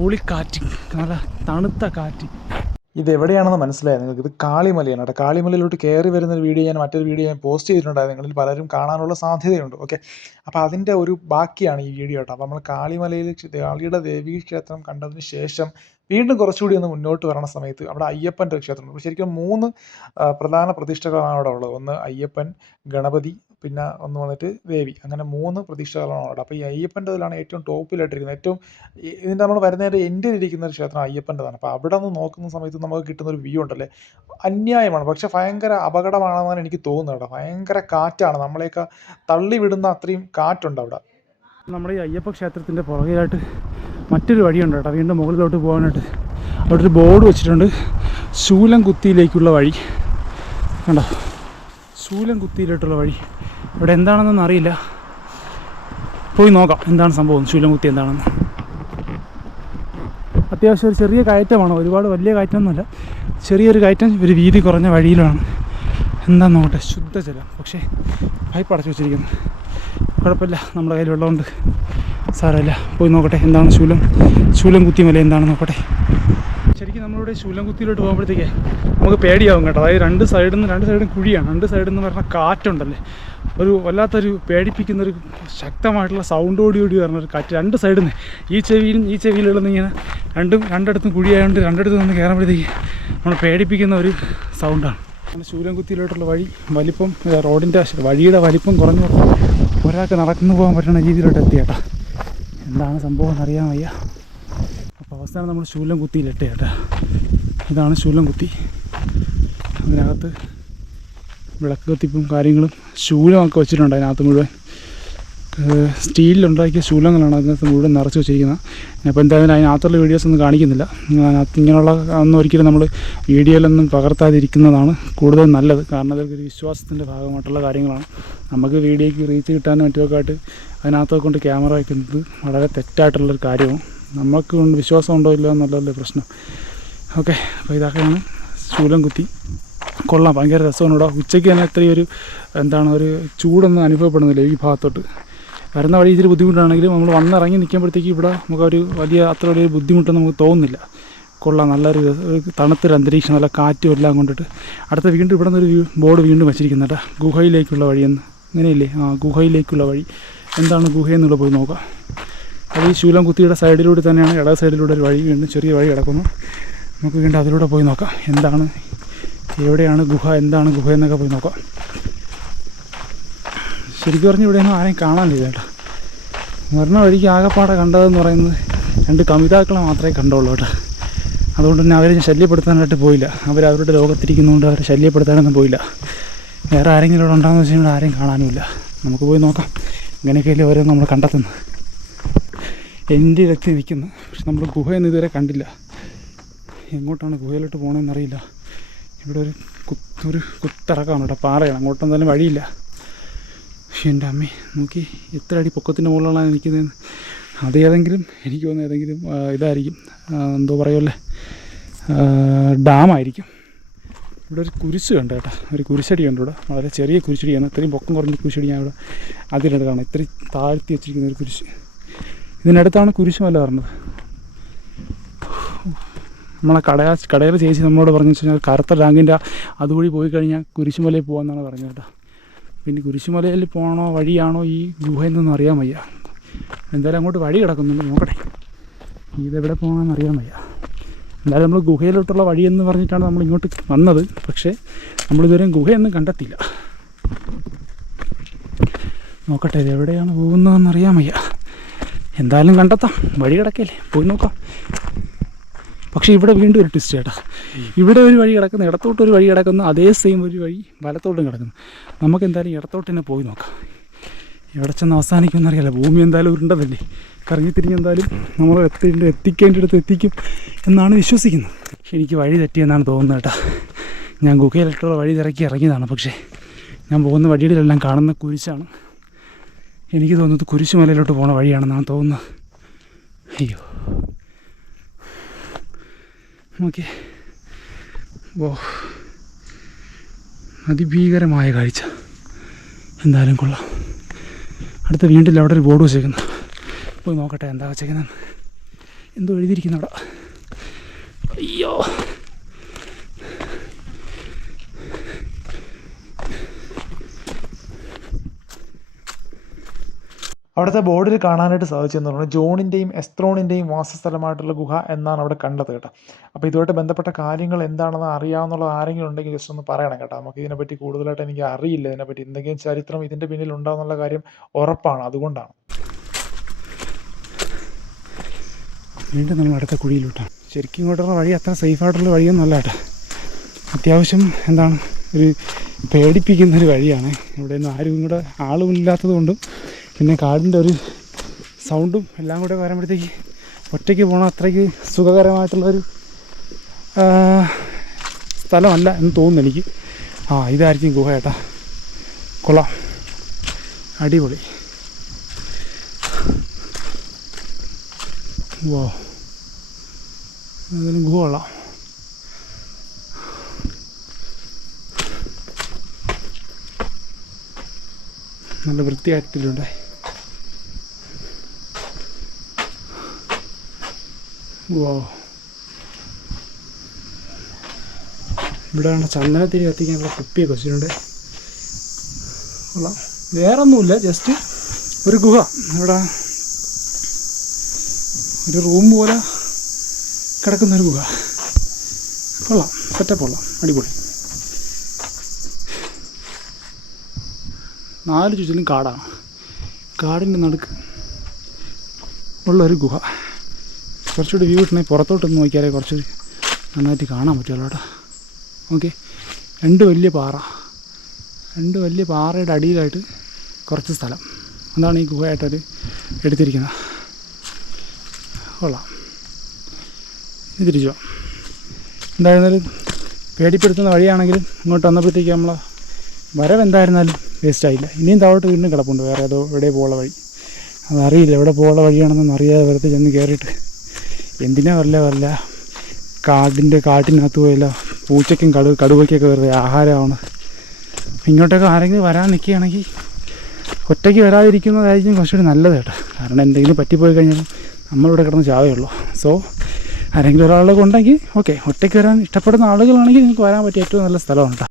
പൊളിക്കാറ്റ്. നല്ല തണുത്ത കാറ്റ്. ഇത് എവിടെയാണെന്ന് മനസ്സിലായത് നിങ്ങൾക്ക് ഇത് കാളിമലയാണ് കേട്ടോ. കാളിമലയിലോട്ട് കയറി വരുന്ന ഒരു വീഡിയോ ഞാൻ മറ്റൊരു വീഡിയോ ഞാൻ പോസ്റ്റ് ചെയ്തിട്ടുണ്ടായിരുന്നു. നിങ്ങളിൽ പലരും കാണാനുള്ള സാധ്യതയുണ്ട്. ഓക്കെ? അപ്പോൾ അതിന്റെ ഒരു ബാക്കിയാണ് ഈ വീഡിയോ കേട്ടോ. അപ്പോൾ നമ്മൾ കാളിമലയിൽ കാളിയുടെ ദേവീ ക്ഷേത്രം കണ്ടതിന് ശേഷം വീണ്ടും കുറച്ചുകൂടി ഒന്ന് മുന്നോട്ട് വരണ സമയത്ത് അവിടെ അയ്യപ്പന്റെ ക്ഷേത്രമുണ്ട്. ശരിക്കും മൂന്ന് പ്രധാന പ്രതിഷ്ഠകളാണ് അവിടെ ഉള്ളത്. ഒന്ന് അയ്യപ്പൻ ഗണപതി പിന്നെ ഒന്ന് വന്നിട്ട് ദേവി അങ്ങനെ മൂന്ന് പ്രതിഷ്ഠകളാണ് അവിടെ. അപ്പോൾ ഈ അയ്യപ്പന്റെ ഇതിലാണ് ഏറ്റവും ടോപ്പിലായിട്ടിരിക്കുന്നത്. ഏറ്റവും ഇതിന്റെ നമ്മൾ വരുന്നതിന്റെ എൻഡിൽ ഇരിക്കുന്ന ഒരു ക്ഷേത്രം അയ്യപ്പന്റെതാണ്. അപ്പോൾ അവിടെ നിന്ന് നോക്കുന്ന സമയത്ത് നമുക്ക് കിട്ടുന്ന ഒരു വ്യൂ ഉണ്ടല്ലേ? അന്യായമാണ്. പക്ഷെ ഭയങ്കര അപകടമാണെന്നാണ് എനിക്ക് തോന്നുന്നത് അവിടെ ഭയങ്കര കാറ്റാണ്. നമ്മളെയൊക്കെ തള്ളി വിടുന്ന അത്രയും കാറ്റുണ്ട് അവിടെ. നമ്മുടെ ഈ അയ്യപ്പ ക്ഷേത്രത്തിന്റെ പുറകിലായിട്ട് മറ്റൊരു വഴിയുണ്ട് കേട്ടോ. വീണ്ടും മുകളിലോട്ട് പോകാനായിട്ട് അവിടെ ഒരു ബോർഡ് വെച്ചിട്ടുണ്ട്. ശൂലം കുത്തിയിലേക്കുള്ള വഴി. കണ്ടോ? ശൂലം കുത്തിയിലോട്ടുള്ള വഴി. ഇവിടെ എന്താണെന്നൊന്നും അറിയില്ല. പോയി നോക്കാം എന്താണ് സംഭവം ശൂലം കുത്തി എന്താണെന്ന്. അത്യാവശ്യം ഒരു ചെറിയ കയറ്റമാണ്? ഒരുപാട് വലിയ കയറ്റമൊന്നുമല്ല. ചെറിയൊരു കയറ്റം ഒരു വീതി കുറഞ്ഞ വഴിയിലാണ്. എന്താ നോക്കട്ടെ ശുദ്ധജലം പക്ഷേ പൈപ്പ് അടച്ചു വെച്ചിരിക്കുന്നു. കുഴപ്പമില്ല നമ്മുടെ കയ്യിലുള്ളതുകൊണ്ട് സാരമില്ല പോയി നോക്കട്ടെ എന്താണ് ശൂലം? ശൂലം കുത്തിമല എന്താണെന്ന് നോക്കട്ടെ. ശരിക്കും നമ്മളിവിടെ ശൂലം കുത്തിയിലോട്ട് പോകുമ്പോഴത്തേക്ക് നമുക്ക് പേടിയാവും കേട്ടോ. അതായത് രണ്ട് സൈഡിൽ നിന്ന് രണ്ട് സൈഡും കുഴിയാണ്. രണ്ട് സൈഡിൽ നിന്ന് പറഞ്ഞാൽ കാറ്റുണ്ടല്ലേ. ഒരു വല്ലാത്തൊരു പേടിപ്പിക്കുന്ന ഒരു ശക്തമായിട്ടുള്ള സൗണ്ട് ഓടി വരുന്ന ഒരു കാറ്റ് രണ്ട് സൈഡിൽ നിന്ന് ഈ ചെവിയിലും ഈ ചെവിയിലുള്ള ഇങ്ങനെ രണ്ടും രണ്ടിടത്തും കുഴിയായതുകൊണ്ട് രണ്ടിടത്ത് നിന്ന് കയറുമ്പോഴത്തേക്ക് നമ്മൾ പേടിപ്പിക്കുന്ന ഒരു സൗണ്ടാണ് അങ്ങനെ ശൂലംകുത്തിയിലോട്ടുള്ള വഴി വലിപ്പം റോഡിന്റെ വഴിയുടെ വലിപ്പം കുറഞ്ഞു ഒരാൾക്ക് നടന്നു പോകാൻ പറ്റുന്ന രീതിയിലോട്ട് എത്തി കേട്ടോ. എന്താണ് സംഭവം എന്നറിയാൻ വയ്യ. അപ്പോൾ അവസാനം നമ്മൾ ശൂലം കുത്തിയിലിട്ട് കേട്ടോ. ഇതാണ് ശൂലം കുത്തി അതിനകത്ത് വിളക്ക് കത്തിപ്പും കാര്യങ്ങളും ശൂലമൊക്കെ വെച്ചിട്ടുണ്ട് അതിനകത്ത് മുഴുവൻ. സ്റ്റീലിലുണ്ടാക്കിയ ശൂലങ്ങളാണ് അതിനകത്ത് മുഴുവൻ നിറച്ച് വെച്ചിരിക്കുന്നത്. അപ്പോൾ എന്തായാലും അതിനകത്തുള്ള വീഡിയോസ് ഒന്നും കാണിക്കുന്നില്ല. അതിനകത്ത് ഇങ്ങനെയുള്ള ഒന്നും ഒരിക്കലും നമ്മൾ വീഡിയോയിലൊന്നും പകർത്താതിരിക്കുന്നതാണ് കൂടുതൽ നല്ലത്. കാരണം അതൊക്കെ ഒരു വിശ്വാസത്തിന്റെ ഭാഗമായിട്ടുള്ള കാര്യങ്ങളാണ്. നമുക്ക് വീഡിയോയ്ക്ക് റീച്ച് കിട്ടാനും മറ്റുമൊക്കെ ആയിട്ട് അതിനകത്തൊക്കെ കൊണ്ട് ക്യാമറ വയ്ക്കുന്നത് വളരെ തെറ്റായിട്ടുള്ളൊരു കാര്യമാണ്. നമുക്ക് വിശ്വാസം ഉണ്ടോ ഇല്ലയോ എന്നുള്ളതല്ലേ പ്രശ്നം. ഓക്കെ അപ്പോൾ ഇതൊക്കെയാണ് ശൂലം കുത്തി. കൊള്ളാം. ഭയങ്കര രസമാണ് ഇവിടെ. ഉച്ചയ്ക്ക് തന്നെ ഇത്രയും ഒരു എന്താണ് ഒരു ചൂടൊന്നും അനുഭവപ്പെടുന്നില്ല ഈ ഭാഗത്തോട്ട്. വരുന്ന വഴി ഇച്ചിരി ബുദ്ധിമുട്ടാണെങ്കിലും നമ്മൾ വന്നിറങ്ങി നിൽക്കുമ്പോഴത്തേക്ക് ഇവിടെ നമുക്ക് ഒരു വലിയ അത്ര വലിയ ബുദ്ധിമുട്ടൊന്നും നമുക്ക് തോന്നുന്നില്ല. കൊള്ളാം. നല്ലൊരു തണുത്തൊരു അന്തരീക്ഷം നല്ല കാറ്റും എല്ലാം കൊണ്ടിട്ട്. അടുത്ത വീണ്ടും ഇവിടെ നിന്നൊരു ബോർഡ് വീണ്ടും വച്ചിരിക്കുന്നുണ്ട് ഗുഹയിലേക്കുള്ള വഴിയെന്ന് അങ്ങനെയില്ലേ ആ ഗുഹയിലേക്കുള്ള വഴി. എന്താണ് ഗുഹയെന്നുള്ള പോയി നോക്കാം. അത് ഈ ശൂലം കുത്തിയുടെ സൈഡിലൂടെ തന്നെയാണ് ഇട സൈഡിലൂടെ ഒരു വഴി വീണ്ടും ചെറിയ വഴി കിടക്കുന്നു. നമുക്ക് വീണ്ടും അതിലൂടെ പോയി നോക്കാം. എന്താണ് എവിടെയാണ് ഗുഹ? എന്താണ് ഗുഹ എന്നൊക്കെ പോയി നോക്കാം. ശരിക്കും പറഞ്ഞ ഇവിടെയൊന്നും ആരെയും കാണാനില്ല കേട്ടോ. മരണ വഴിക്ക് ആകെപ്പാടെ കണ്ടതെന്ന് പറയുന്നത് രണ്ട് കവിതാക്കളെ മാത്രമേ കണ്ടുള്ളൂ കേട്ടോ. അതുകൊണ്ട് തന്നെ അവരെ ശല്യപ്പെടുത്താനായിട്ട് പോയില്ല. അവർ അവരുടെ ലോകത്തിരിക്കുന്നതുകൊണ്ട് അവരെ ശല്യപ്പെടുത്താനൊന്നും പോയില്ല. വേറെ ആരെങ്കിലും ഇവിടെ ഉണ്ടാകുന്ന വെച്ചാൽ ഇവിടെ ആരെയും കാണാനുമില്ല. നമുക്ക് പോയി നോക്കാം. ഇങ്ങനെയൊക്കെയല്ലേ ഓരോ നമ്മൾ കണ്ടെത്തുന്നത്. എന്റെ ഇടത്ത് നിൽക്കുന്നു പക്ഷെ നമ്മൾ ഗുഹയൊന്നും ഇതുവരെ കണ്ടില്ല. എങ്ങോട്ടാണ് ഗുഹയിലോട്ട് പോകണമെന്നറിയില്ല ഇവിടെ ഒരു കുത്തൊരു കുത്തിറക്കാണ് കേട്ടോ പാറയാണ്. അങ്ങോട്ടും എന്തായാലും വഴിയില്ല. പക്ഷെ എന്റെ അമ്മേ നോക്കി എത്ര അടി പൊക്കത്തിന്റെ മുകളിലാണ് നിൽക്കുന്നതെന്ന് അത് ഏതെങ്കിലും എനിക്ക് തോന്നുന്ന ഏതെങ്കിലും ഇതായിരിക്കും. എന്തോ പറയുമല്ലേ ഡാമായിരിക്കും. ഇവിടെ ഒരു കുരിശ് കണ്ട് കേട്ടോ ഒരു കുരിശടി ഉണ്ട് ഇവിടെ. വളരെ ചെറിയ കുരിശടിയാണ്. ഇത്രയും പൊക്കം കുറഞ്ഞ കുരിശടി ഞാൻ ഇവിടെ ആദ്യമായിട്ട് കാണാം ഇത്രയും താഴ്ത്തി വെച്ചിരിക്കുന്ന ഒരു കുരിശ്. ഇതിനടുത്താണ് കുരിശുമല്ല പറഞ്ഞത് നമ്മളെ കട കടയിൽ ചേച്ചി നമ്മളോട് പറഞ്ഞു വെച്ച് കഴിഞ്ഞാൽ കറുത്ത ടാങ്കിന്റെ അതുവഴി പോയി കഴിഞ്ഞാൽ കുരിശുമലയിൽ പോകാമെന്നാണ് പറഞ്ഞത് കേട്ടോ പിന്നെ കുരിശുമലയിൽ പോകണോ വഴിയാണോ ഈ ഗുഹയെന്നൊന്നും അറിയാൻ വയ്യ. എന്തായാലും അങ്ങോട്ട് വഴി കിടക്കുന്നുണ്ട് നോക്കട്ടെ. ഇതെവിടെ പോകണമെന്ന് അറിയാൻ വയ്യ. എന്തായാലും നമ്മൾ ഗുഹയിലോട്ടുള്ള വഴിയെന്ന് പറഞ്ഞിട്ടാണ് നമ്മൾ ഇങ്ങോട്ട് വന്നത്. പക്ഷേ നമ്മളിതുവരെയും ഗുഹയൊന്നും കണ്ടെത്തിയില്ല. നോക്കട്ടെ ഇത് എവിടെയാണ് പോകുന്നതെന്ന് അറിയാൻ വയ്യ. എന്തായാലും കണ്ടെത്താം. വഴി കിടക്കല്ലേ പോയി നോക്കാം. പക്ഷേ ഇവിടെ വീണ്ടും ഒരു ട്വിസ്റ്റ് ചേട്ടാ. ഇവിടെ ഒരു വഴി കിടക്കുന്നു ഇടത്തോട്ട് ഒരു വഴി കിടക്കുന്നു അതേ സെയിം ഒരു വഴി വലത്തോട്ടും കിടക്കുന്നു. നമുക്ക് എന്തായാലും ഇടത്തോട്ട് തന്നെ പോയി നോക്കാം. എവിടെ ചെന്ന് അവസാനിക്കുമെന്ന് അറിയില്ല ഭൂമി എന്തായാലും ഉരുണ്ടതല്ലേ? കറങ്ങി തിരിഞ്ഞ് എന്തായാലും നമ്മൾ എത്തേണ്ട എത്തിക്കേണ്ടിടത്ത് എത്തിക്കും എന്നാണ് വിശ്വസിക്കുന്നത്. എനിക്ക് വഴി തെറ്റിയെന്നാണ് തോന്നുന്നത് കേട്ടോ. ഞാൻ ഗുഹയിലിട്ടുള്ള വഴി തിരക്കി ഇറങ്ങിയതാണ് പക്ഷേ ഞാൻ പോകുന്ന വഴിയിലെല്ലാം കാണുന്ന കുരിശാണ്. എനിക്ക് തോന്നുന്നത് കുരിശുമലയിലോട്ട് പോണ വഴിയാണെന്നാണ് തോന്നുന്നത്. അയ്യോ. ഓക്കെ ഓ അതിഭീകരമായ കാഴ്ച. എന്തായാലും കൊള്ളാം. അടുത്ത വീണ്ടിൽ അവിടെ ഒരു ബോർഡ് വെച്ചേക്കുന്നു. പോയി നോക്കട്ടെ എന്താ വെച്ചേക്കുന്നത് എന്തോ എഴുതിയിരിക്കുന്നു അവിടെ. അയ്യോ. അവിടുത്തെ ബോർഡിൽ കാണാനായിട്ട് സാധിച്ചെന്ന് പറഞ്ഞാൽ ജോണിന്റെയും എസ്ത്രോണിന്റെയും വാസസ്ഥലമായിട്ടുള്ള ഗുഹ എന്നാണ് അവിടെ കണ്ടത് കേട്ടോ. അപ്പോൾ ഇതുമായിട്ട് ബന്ധപ്പെട്ട കാര്യങ്ങൾ എന്താണെന്ന് അറിയാവുന്നുള്ള ആരെങ്കിലും ഉണ്ടെങ്കിൽ ജസ്റ്റ് ഒന്ന് പറയണം കേട്ടോ. നമുക്ക് ഇതിനെപ്പറ്റി കൂടുതലായിട്ട് എനിക്ക് അറിയില്ല. ഇതിനെപ്പറ്റി എന്തെങ്കിലും ചരിത്രം ഇതിന്റെ പിന്നിൽ ഉണ്ടാവുന്നുള്ള കാര്യം ഉറപ്പാണ്. അതുകൊണ്ടാണ്. വീണ്ടും നമ്മൾ അടുത്ത കുഴിയിലോട്ടാണ്. ശരിക്കും ഇങ്ങോട്ടുള്ള വഴി അത്ര സേഫായിട്ടുള്ള വഴിയൊന്നും അല്ല കേട്ടോ. അത്യാവശ്യം എന്താണ് ഒരു പേടിപ്പിക്കുന്ന ഒരു വഴിയാണ്. ഇവിടെ നിന്ന് ആരും ഇങ്ങോട്ട് ആളും ഇല്ലാത്തത് കൊണ്ടും പിന്നെ കാടിന്റെ ഒരു സൗണ്ടും എല്ലാം കൂടെ വരുമ്പോഴത്തേക്ക് ഒറ്റയ്ക്ക് പോകണം അത്രയ്ക്ക് സുഖകരമായിട്ടുള്ളൊരു സ്ഥലമല്ല എന്ന് തോന്നുന്നു എനിക്ക്. ആ ഇതായിരിക്കും ഗുഹ ഏട്ടാ. കൊള്ളാം. അടിപൊളി. വാ. എന്തായാലും ഗുഹ കൊള്ളാം. നല്ല വൃത്തിയായിട്ടിട്ടുണ്ട്. വാ ഇവിടെയാണ് ചന്ദനത്തിരി കത്തിക്കാനുള്ള കുപ്പിയൊക്കെ വെച്ചിട്ടുണ്ട് കൊള്ളാം. വേറെ ഒന്നുമില്ല ജസ്റ്റ് ഒരു ഗുഹ. ഇവിടെ ഒരു റൂം പോലെ കിടക്കുന്നൊരു ഗുഹ. കൊള്ളാം. സെറ്റപ്പ് കൊള്ളാം. അടിപൊളി. നാല് ചുറ്റിലും കാടാണ്. കാടിന്റെ നടുക്ക് ഉള്ളൊരു ഗുഹ. കുറച്ചുകൂടി വ്യൂ കിട്ടണമെങ്കിൽ പുറത്തോട്ടൊന്ന് നോക്കിയാലേ കുറച്ചുകൂടി നന്നായിട്ട് കാണാൻ പറ്റുമല്ലോ കേട്ടോ. ഓക്കെ രണ്ട് വലിയ പാറ. രണ്ട് വലിയ പാറയുടെ അടിയിലായിട്ട് കുറച്ച് സ്ഥലം. അതാണ് ഈ ഗുഹയായിട്ടത് എടുത്തിരിക്കുന്നത്. കൊള്ളാം. തിരിച്ചു എന്തായിരുന്നാലും പേടിപ്പെടുത്തുന്ന വഴിയാണെങ്കിലും ഇങ്ങോട്ട് വന്നപ്പോഴത്തേക്ക് നമ്മൾ വരവ് എന്തായിരുന്നാലും വേസ്റ്റായില്ല ഇനിയും താഴോട്ട് വീണ്ടും കിടപ്പുണ്ട്. വേറെ ഏതോ എവിടെ പോകാനുള്ള വഴി. അതറിയില്ല എവിടെ പോകാനുള്ള വഴിയാണെന്നൊന്നും അറിയാതെ വെറുതെ ചെന്ന് കയറിയിട്ട് എന്തിനാ വരില്ല വരില്ല കാടിന്റെ കാട്ടിനകത്ത് പോയില്ല പൂച്ചയ്ക്കും കടു കടുവയ്ക്കൊക്കെ വെറുതെ ആഹാരമാണ്. ഇങ്ങോട്ടൊക്കെ ആരെങ്കിലും വരാൻ നിൽക്കുകയാണെങ്കിൽ ഒറ്റയ്ക്ക് വരാതിരിക്കുന്നതായിരിക്കും കുറച്ചുകൂടി നല്ലത് കേട്ടോ. കാരണം എന്തെങ്കിലും പറ്റിപ്പോയി കഴിഞ്ഞാൽ നമ്മളിവിടെ കിടന്ന് ചാവേ സോ ആരെങ്കിലും ഒരാളൊക്കെ ഉണ്ടെങ്കിൽ ഓക്കെ ഒറ്റയ്ക്ക് വരാൻ ഇഷ്ടപ്പെടുന്ന ആളുകളാണെങ്കിൽ നിങ്ങൾക്ക് വരാൻ പറ്റിയ ഏറ്റവും നല്ല സ്ഥലമാണ് കേട്ടോ.